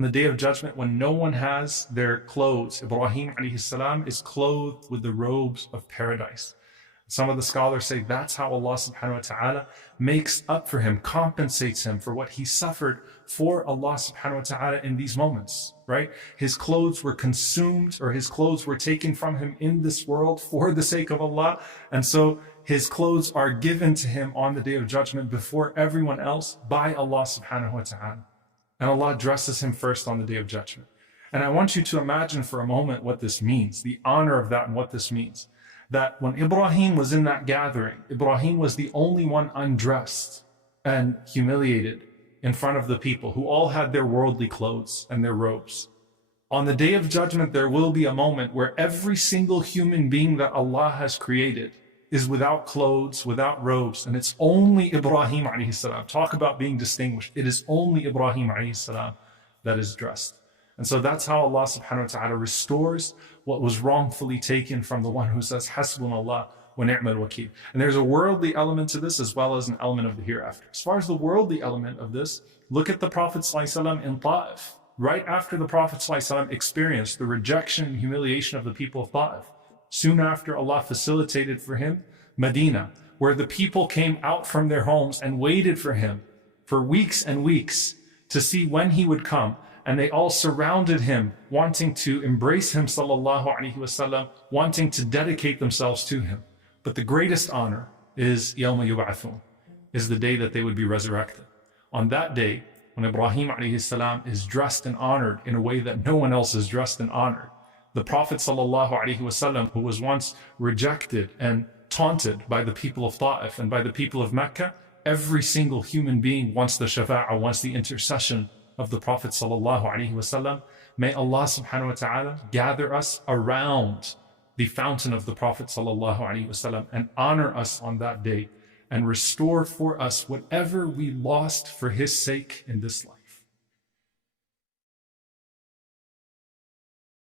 On the day of judgment, when no one has their clothes, Ibrahim alayhi salam is clothed with the robes of paradise. Some of the scholars say that's how Allah subhanahu wa ta'ala makes up for him, compensates him for what he suffered for Allah subhanahu wa ta'ala in these moments, right? His clothes were consumed, or his clothes were taken from him in this world for the sake of Allah. And so his clothes are given to him on the day of judgment before everyone else by Allah subhanahu wa ta'ala. And Allah dresses him first on the day of judgment. And I want you to imagine for a moment what this means, the honor of that and what this means. That when Ibrahim was in that gathering, Ibrahim was the only one undressed and humiliated in front of the people who all had their worldly clothes and their robes. On the day of judgment, there will be a moment where every single human being that Allah has created is without clothes, without robes, and it's only Ibrahim alayhi salam. Talk about being distinguished. It is only Ibrahim alayhi salam that is dressed. And so that's how Allah subhanahu wa ta'ala restores what was wrongfully taken from the one who says, Hasbunallah wa ni'mal wakeel. And there's a worldly element to this as well as an element of the hereafter. As far as the worldly element of this, look at the Prophet ﷺ in Ta'if. Right after the Prophet ﷺ experienced the rejection and humiliation of the people of Ta'if, soon after, Allah facilitated for him Medina, where the people came out from their homes and waited for him for weeks and weeks to see when he would come. And they all surrounded him, wanting to embrace him, sallallahu alaihi wasallam, wanting to dedicate themselves to him. But the greatest honor is Yawma Yub'athun, is the day that they would be resurrected. On that day, when Ibrahim alayhi salam is dressed and honored in a way that no one else is dressed and honored, the Prophet sallallahu alaihi wasallam, who was once rejected and taunted by the people of Ta'if and by the people of Mecca, every single human being wants the shafa'ah, wants the intercession of the Prophet sallallahu alaihi wasallam. May Allah subhanahu wa ta'ala gather us around the fountain of the Prophet sallallahu alaihi wasallam and honor us on that day and restore for us whatever we lost for his sake in this life.